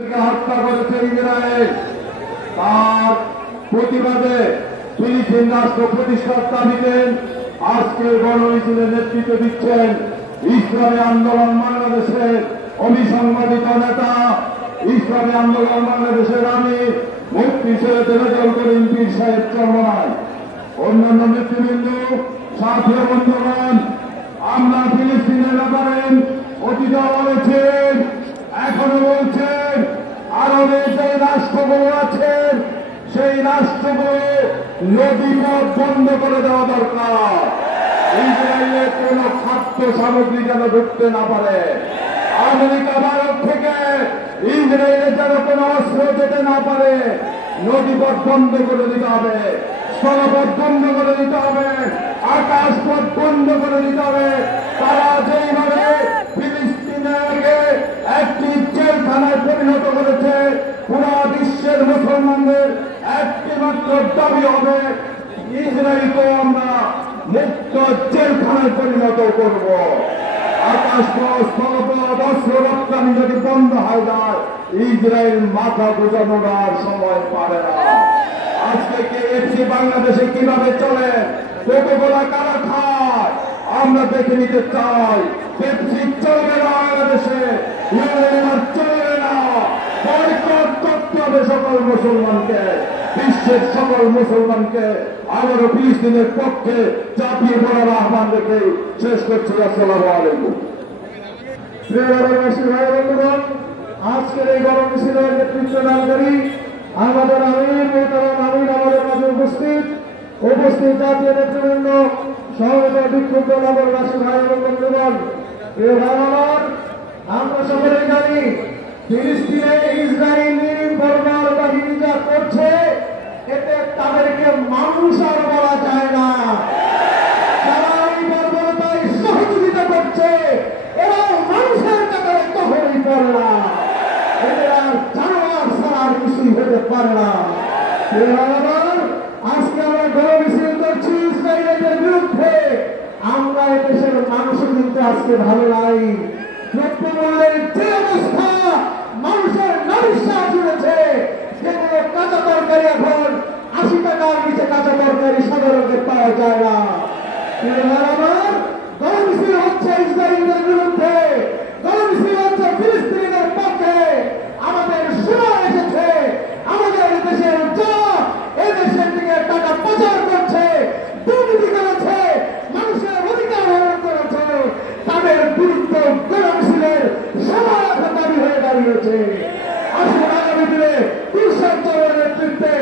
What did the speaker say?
হত্যা করেছে ইসরায়েল, তার প্রতিবাদে ফিলিস্তিন রাষ্ট্র প্রতিষ্ঠার দাবিতে আজকের গণমিছিলের নেতৃত্ব দিচ্ছেন ইসলামী আন্দোলন বাংলাদেশের অবিসংবাদিত নেতা, ইসলামী আন্দোলন বাংলাদেশের আমির মুফতি সৈয়দ রেজাউল করিম পীর সাহেব চরমনাই, অন্যান্য নেতৃবৃন্দ, সাথী বন্ধুগণ, আমরা ফিলিস্তিনের ব্যাপারে অতীতে বলেছেন, এখনো বলছেন, আরবের যে রাষ্ট্রগুলো আছেন সেই রাষ্ট্রগুলো নদী পথ বন্ধ করে দেওয়া দরকার। ইসরায়েলের কোন খাদ্য সামগ্রী যেন ঢুকতে না পারে, আমেরিকা ভারত থেকে ইসরায়েলের যেন কোন অস্ত্র যেতে না পারে, নদীপথ বন্ধ করে দিতে হবে, স্থলপথ বন্ধ করে দিতে হবে, আকাশপথ বন্ধ করে দিতে হবে। তারা যেইভাবে ফিলিস্তিনকে একটি জেলখানায় পরিণত করেছে, পুরো বিশ্বের মুসলমানদের একটি মাত্র দাবি হবে ইসরায়েলকে আমরা মুক্ত জেলখানায় পরিণত করব। আকাশপথ, স্থলপথ, অস্ত্র রপ্তানি যদি বন্ধ হয়ে যায়, ইসরায়েল মাথা গোজানোর আর সময় পারে না। আজকে কেএফসি বাংলাদেশে কিভাবে চলে, কোকা-কোলা কারা খায় আমরা দেখে নিতে চাই। পেপসি চলবে না বাংলাদেশে, ইউনিয়ন চলবে না। বয়কট করতে হবে সকল মুসলমানকে, বিশ্বের সকল মুসলমানকে। আবারও ফিলিস্তিনের পক্ষে চাপিয়ে পড়ার আহ্বান রেখে শেষ করছি। আসসালামু আলাইকুম। প্রিয়বাসী ভাই বন্ধুগণ, আজকের এই গণমিছিলের নেতৃত্ব দানকারী আমাদের আমির মোহতারাম আমির আমাদের মাঝে উপস্থিত জাতীয় নেতৃবৃন্দ, সমবেত বিক্ষুব্ধ নগরবাসী ভাই এবং বন্ধুগণ, প্রিয় ভাই আমার, আমরা সকলেই জানি ফিলিস্তিনে ইসরায়েলি বর্বর বাহিনী যা করছে, এতে তাদেরকে মানুষ আর বলা যায় না। যারা এই বর্বরতায় সহযোগিতা করছে এবং মানুষের কাতারে কখনোই পড়ে না, এদের আর জানোয়ার ছাড়া আর কিছুই হতে পারে না। আজকে আমরা গণমিছিল করছি ইসরায়েলের বিরুদ্ধে। আমরা এদেশের মানুষের কিন্তু আজকে ভালো নাই। দ্রব্যমূল্যের যে অবস্থা, মানুষের নবিশ্বাস জুড়েছে, সেগুলো কাঁচা তরকারি এখন 80 টাকার নিচে কাঁচা তরকারি সাধারণত পাওয়া যায় না। আমার গণমিছিল হচ্ছে ইসরায়েলের বিরুদ্ধে, গণমিছিল হচ্ছে ফিলিস্তিনের পক্ষে। আমাদের সময় এসেছে, আমাদের দেশের যা এদেশের দিকে টাকা পাচার করছে, দুর্নীতি করেছে, মানুষের অধিকার হরণ করেছে, তাদের বিরুদ্ধে গণমিছিলের সময় এখন দাবি হয়ে দাঁড়িয়েছে। আসুন আগামী দিনে পীর সাহেব চরমনাইয়ের নেতৃত্বে